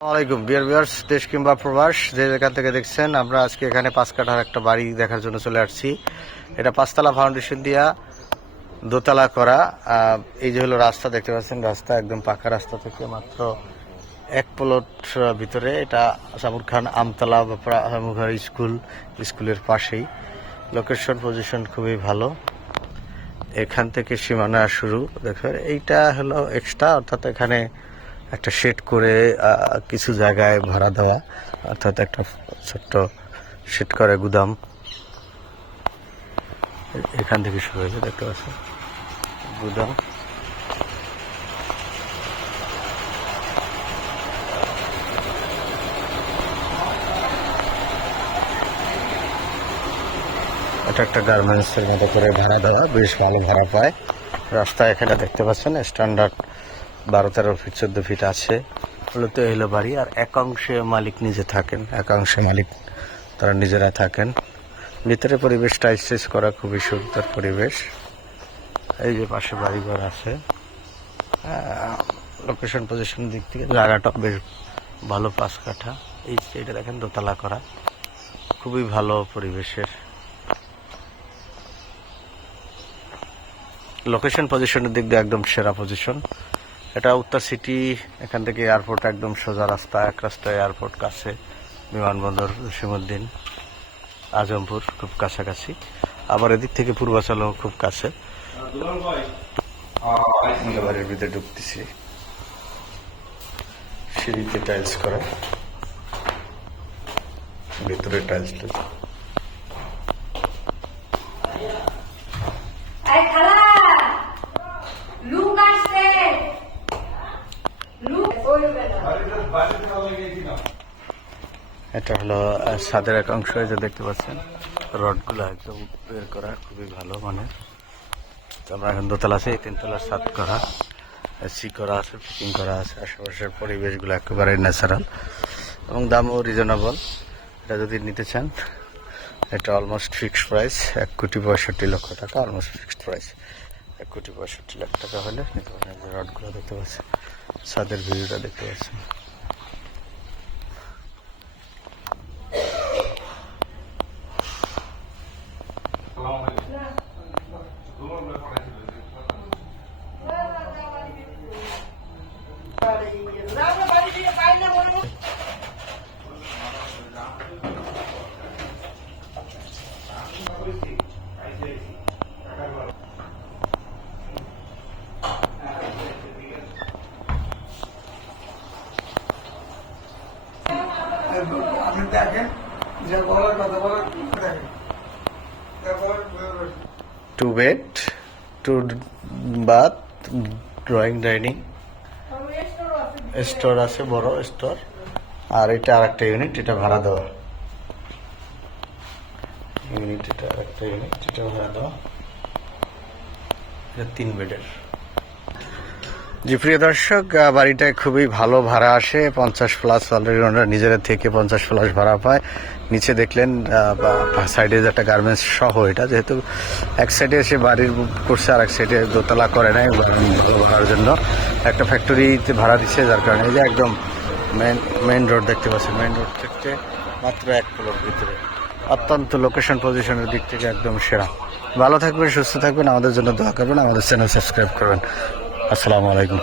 আসসালামাইকুম বিয়ার বিয়ার্স দেশ কিংবা প্রবাস, যে যেখান থেকে দেখছেন, আমরা আজকে এখানে পাঁচ কাঠার একটা বাড়ি দেখার জন্য চলে আসছি। এটা পাঁচতলা ফাউন্ডেশন দিয়া দোতলা করা। এই যে হলো রাস্তা, দেখতে পাচ্ছেন, রাস্তা একদম পাকা রাস্তা থেকে মাত্র এক প্লট ভিতরে। এটা সামুর খান আমতলা বা স্কুল, স্কুলের পাশেই। লোকেশন পজিশন খুবই ভালো। এখান থেকে সীমানা শুরু। দেখো এইটা হলো এক্সট্রা অর্থাৎ এখানে একটা শেড করে কিছু জায়গায় ভাড়া দেওয়া, অর্থাৎ একটা ছোট্ট শেড করে গুদাম। এখান থেকে শুরু হয়েছে, দেখতে পাচ্ছেন? গুদাম। এটা একটা গার্মেন্টসের মতো করে ভাড়া দেওয়া, বেশ ভালো ভাড়া পায়। রাস্তা এখানে দেখতে পাচ্ছেন স্ট্যান্ডার্ড বারো তেরো ফিট চোদ্দ ফিট আছে। মূলত এই হলো বাড়ি, আর একাংশে মালিক নিজে থাকেন একাংশে মালিক তারা নিজেরা থাকেন। ভিতরে পরিবেশ টাইস টাইস করা খুবই সুন্দর পরিবেশ। এই যে পাশে বাড়িঘর আছে। লোকেশন পজিশন দিক থেকে জায়গাটা বেশ ভালো পাঁচ কাঠা। এই এটা দেখেন দোতলা করা। খুবই ভালো পরিবেশের। লোকেশন পজিশনের দিক দিয়ে একদম সেরা পজিশন এটা উত্তর সিটি, এখান থেকে এয়ারপোর্ট একদম সোজা রাস্তা, এক রাস্তায় এয়ারপোর্ট কাছে, বিমানবন্দর জসিমুদ্দিন আজমপুর খুব কাছাকাছি। আবার এদিক থেকে পূর্বাচলও খুব কাছে। বাড়ির ভিতরে ঢুকতেছি। সিঁড়িতে টাইলস করা। ভিতরে টাইলস এই খালা লুক আসছে লুক ওই বেলা এটা হলো ছাদের এক অংশ যে দেখতে পাচ্ছেন। রডগুলো একদম বের করা খুবই ভালো মানে আমরা এখন দোতলা আছে, এই তিনতলার ছাদ করা। এসি করা আছে, ফিটিং করা আছে, আশেপাশের পরিবেশগুলো একেবারে ন্যাচারাল এবং দামও রিজনেবল এটা যদি নিতে চান, এটা অলমোস্ট ফিক্সড প্রাইস এক কোটি পঁয়ষট্টি লক্ষ টাকা অলমোস্ট ফিক্সড প্রাইস এক কোটি পঁয়ষট্টি লাখ টাকা হলে রডগুলো দেখতে পাচ্ছেন। ছাদের ভিউটা দেখতে পাচ্ছেন আপনি দেখেন যে বলার কথা বলার দেখেন। Two bed two bath drawing dining. Store আছে বড় স্টোর আর এটা আর একটা ইউনিট এটা ভাড়া দেওয়া। ইউনিট এটা আর একটা ইউনিট এটা ভাড়া দেওয়া। এটা তিন বেডের জি, প্রিয় দর্শক বাড়িটা খুবই ভালো ভাড়া আসে। পঞ্চাশ প্লাস অলরেডি ওনারা নিজেরা থেকে পঞ্চাশ প্লাস ভাড়া পায়। নিচে দেখলেন সাইডে একটা গার্মেন্টস সহ এটা। যেহেতু এক সাইডে এসে বাড়ির করছে আর এক সাইডে দোতলা করে নাই ভাড়ার জন্য। একটা ফ্যাক্টরিতে ভাড়া দিচ্ছে, যার কারণে যে একদম মেন রোড দেখতে পাচ্ছেন। মেইন রোড থেকে মাত্র এক কিলোর ভিতরে। অত্যন্ত লোকেশন পজিশনের দিক থেকে একদম সেরা। ভালো থাকবেন, সুস্থ থাকবেন, আমাদের জন্য দোয়া করবেন, আমাদের চ্যানেল সাবস্ক্রাইব করবেন। আসসালামু আলাইকুম।